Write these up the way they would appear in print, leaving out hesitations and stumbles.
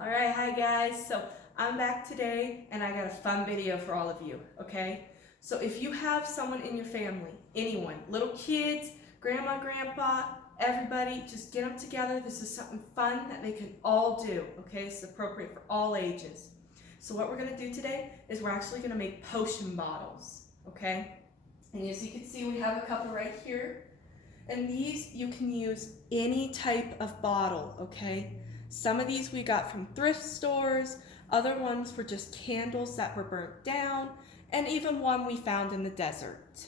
All right, hi guys. So I'm back today and I got a fun video for all of you, okay? So if you have someone in your family, anyone, little kids, grandma, grandpa, everybody, just get them together. This is something fun that they can all do, okay? It's appropriate for all ages. So what we're gonna do today is we're actually gonna make potion bottles, okay? And as you can see, we have a couple right here. And these you can use any type of bottle, okay? Some of these we got from thrift stores, other ones were just candles that were burnt down, and even one we found in the desert.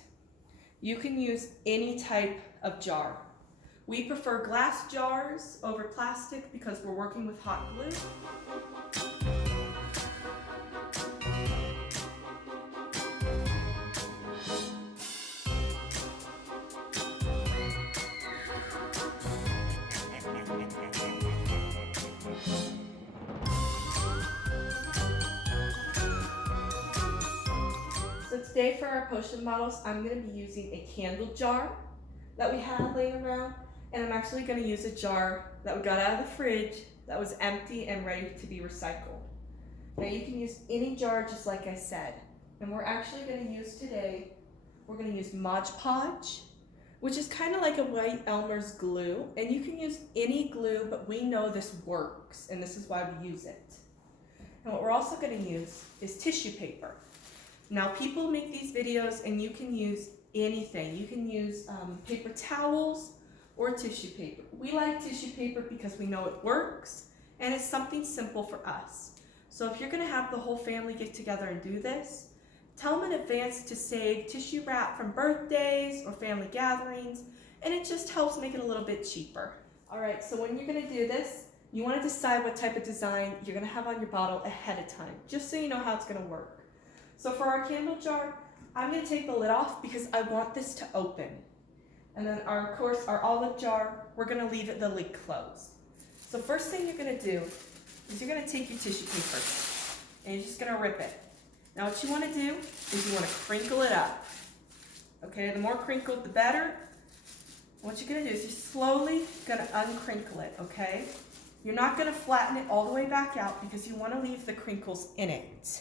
You can use any type of jar. We prefer glass jars over plastic because we're working with hot glue. So today for our potion bottles, I'm going to be using a candle jar that we had laying around, and I'm actually going to use a jar that we got out of the fridge that was empty and ready to be recycled. Now you can use any jar just like I said, and we're actually going to use today, we're going to use Mod Podge, which is kind of like a White Elmer's glue, and you can use any glue, but we know this works, and this is why we use it. And what we're also going to use is tissue paper. Now people make these videos and you can use anything. You can use paper towels or tissue paper. We like tissue paper because we know it works and it's something simple for us. So if you're gonna have the whole family get together and do this, tell them in advance to save tissue wrap from birthdays or family gatherings, and it just helps make it a little bit cheaper. All right, so when you're gonna do this, you wanna decide what type of design you're gonna have on your bottle ahead of time, just so you know how it's gonna work. So for our candle jar, I'm going to take the lid off because I want this to open. And then of course our olive jar, we're going to leave the lid closed. So first thing you're going to do is you're going to take your tissue paper and you're just going to rip it. Now what you want to do is you want to crinkle it up. Okay, the more crinkled the better. What you're going to do is you're slowly going to uncrinkle it, okay? You're not going to flatten it all the way back out because you want to leave the crinkles in it.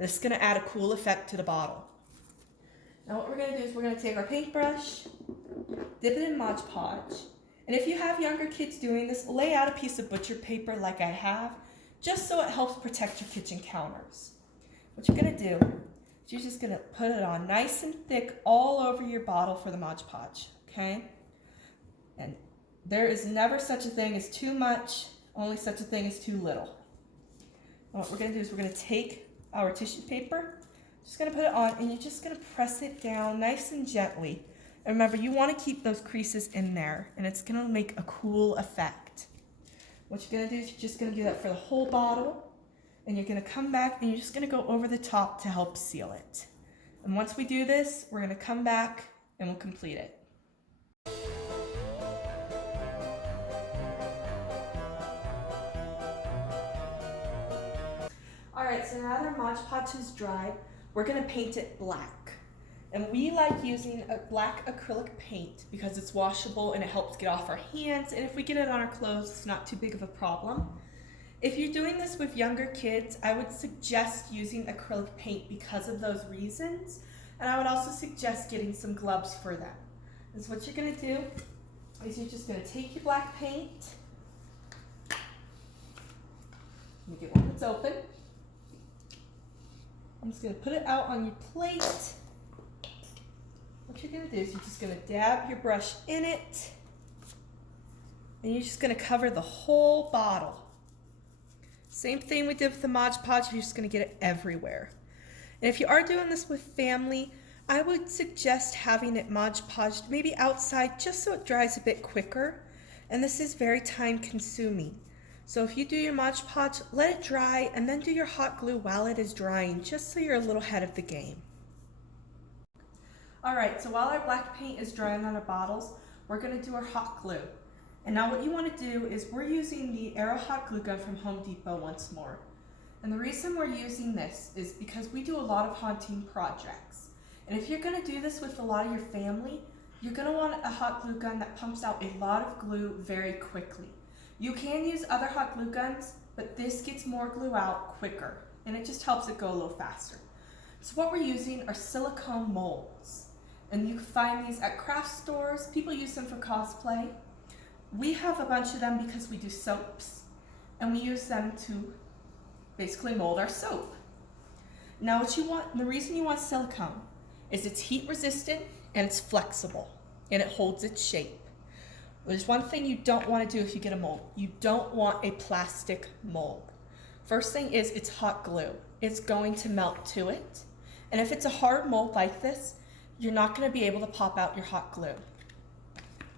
And it's going to add a cool effect to the bottle. Now what we're going to do is we're going to take our paintbrush, dip it in Mod Podge, and if you have younger kids doing this, lay out a piece of butcher paper like I have, just so it helps protect your kitchen counters. What you're going to do is you're just going to put it on nice and thick all over your bottle for the Mod Podge, okay? And there is never such a thing as too much, only such a thing as too little. And what we're going to do is we're going to take our tissue paper, just going to put it on, and you're just going to press it down nice and gently. And remember, you want to keep those creases in there, and it's going to make a cool effect. What you're going to do is you're just going to do that for the whole bottle, and you're going to come back and you're just going to go over the top to help seal it. And once we do this, we're going to come back and we'll complete it. Alright, so now that our Mod Podge is dried, we're going to paint it black. And we like using a black acrylic paint because it's washable and it helps get off our hands, and if we get it on our clothes, it's not too big of a problem. If you're doing this with younger kids, I would suggest using acrylic paint because of those reasons, and I would also suggest getting some gloves for them. And so what you're going to do is you're just going to take your black paint, let me get one that's open. I'm just going to put it out on your plate. What you're going to do is you're just going to dab your brush in it, and you're just going to cover the whole bottle. Same thing we did with the Mod Podge, you're just going to get it everywhere. And if you are doing this with family, I would suggest having it Mod Podged maybe outside just so it dries a bit quicker. And this is very time consuming. So if you do your Mod Podge, let it dry and then do your hot glue while it is drying, just so you're a little ahead of the game. Alright, so while our black paint is drying on our bottles, we're going to do our hot glue. And now what you want to do is we're using the Aero Hot Glue Gun from Home Depot once more. And the reason we're using this is because we do a lot of haunting projects. And if you're going to do this with a lot of your family, you're going to want a hot glue gun that pumps out a lot of glue very quickly. You can use other hot glue guns, but this gets more glue out quicker, and it just helps it go a little faster. So what we're using are silicone molds, and you can find these at craft stores. People use them for cosplay. We have a bunch of them because we do soaps, and we use them to basically mold our soap. Now what you want, the reason you want silicone is it's heat resistant and it's flexible and it holds its shape. There's one thing you don't want to do if you get a mold. You don't want a plastic mold. First thing is it's hot glue. It's going to melt to it. And if it's a hard mold like this, you're not going to be able to pop out your hot glue.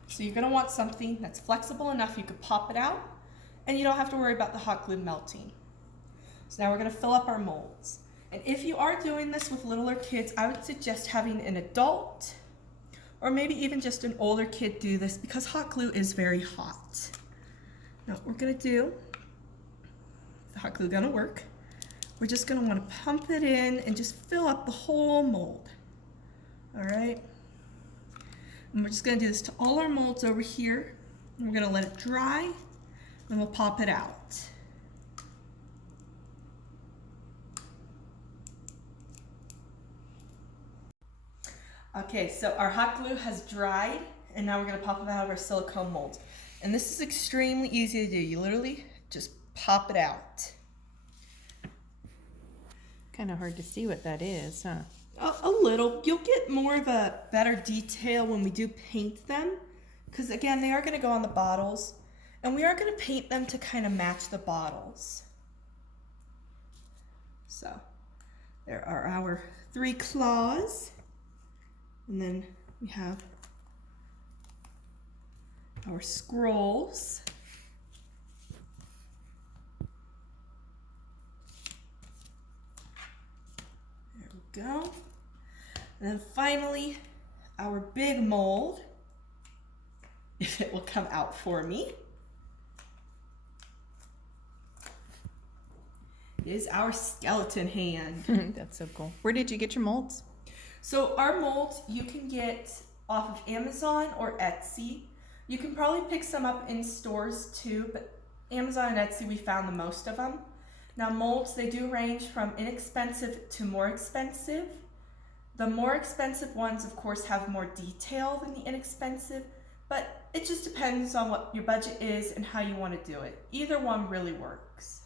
So you're going to want something that's flexible enough you can pop it out and you don't have to worry about the hot glue melting. So now we're going to fill up our molds. And if you are doing this with littler kids, I would suggest having an adult or maybe even just an older kid do this because hot glue is very hot. Now what we're going to do, the hot glue going to work, we're just going to want to pump it in and just fill up the whole mold. All right? And we're just going to do this to all our molds over here. And we're going to let it dry and we'll pop it out. Okay, so our hot glue has dried, and now we're going to pop it out of our silicone molds. And this is extremely easy to do. You literally just pop it out. Kind of hard to see what that is, huh? A little. You'll get more of a better detail when we do paint them, because again, they are going to go on the bottles, and we are going to paint them to kind of match the bottles. So, there are our 3 claws. And then we have our scrolls. There we go. And then finally, our big mold, if it will come out for me, is our skeleton hand. That's so cool. Where did you get your molds? So our molds you can get off of Amazon or Etsy. You can probably pick some up in stores too, but Amazon and Etsy, we found the most of them. Now molds, they do range from inexpensive to more expensive. The more expensive ones, of course, have more detail than the inexpensive, but it just depends on what your budget is and how you want to do it. Either one really works.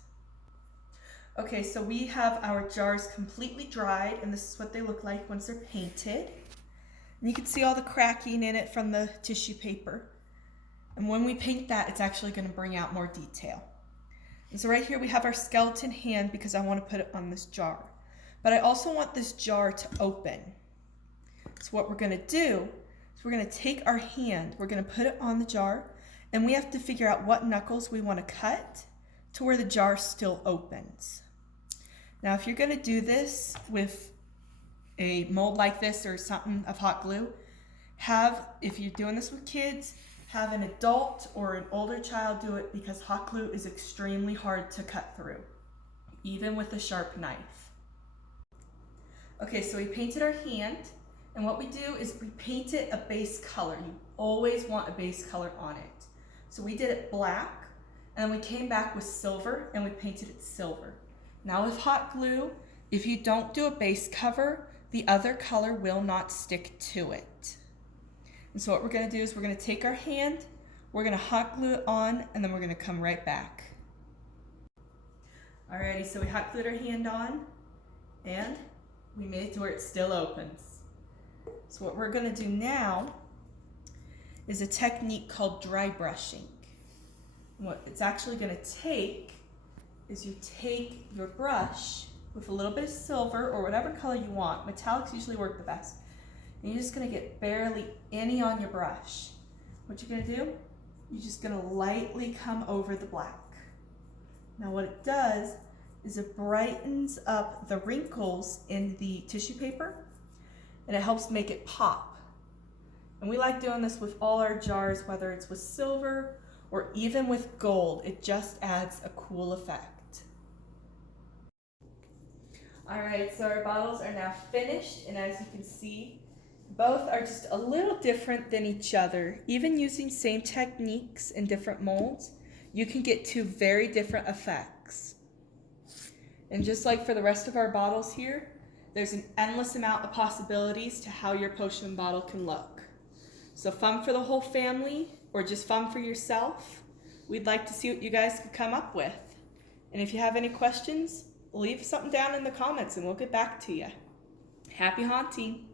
Okay, so we have our jars completely dried, and this is what they look like once they're painted. And you can see all the cracking in it from the tissue paper. And when we paint that, it's actually going to bring out more detail. And so right here we have our skeleton hand because I want to put it on this jar. But I also want this jar to open. So what we're going to do is we're going to take our hand, we're going to put it on the jar, and we have to figure out what knuckles we want to cut to where the jar still opens. Now, if you're going to do this with a mold like this or something of hot glue, if you're doing this with kids, have an adult or an older child do it because hot glue is extremely hard to cut through, even with a sharp knife. Okay, so we painted our hand, and what we do is we paint it a base color. You always want a base color on it. So we did it black, and then we came back with silver, and we painted it silver. Now with hot glue, if you don't do a base cover, the other color will not stick to it. And so what we're going to do is we're going to take our hand, we're going to hot glue it on, and then we're going to come right back. Alrighty, so we hot glued our hand on, and we made it to where it still opens. So what we're going to do now is a technique called dry brushing. What it's actually going to take is you take your brush with a little bit of silver or whatever color you want. Metallics usually work the best. And you're just going to get barely any on your brush. What you're going to do, you're just going to lightly come over the black. Now what it does is it brightens up the wrinkles in the tissue paper, and it helps make it pop. And we like doing this with all our jars, whether it's with silver or even with gold. It just adds a cool effect. All right, so our bottles are now finished, and as you can see, both are just a little different than each other. Even using same techniques in different molds, you can get two very different effects. And just like for the rest of our bottles here, there's an endless amount of possibilities to how your potion bottle can look. So fun for the whole family or just fun for yourself, we'd like to see what you guys could come up with. And if you have any questions, leave something down in the comments and we'll get back to you. Happy haunting!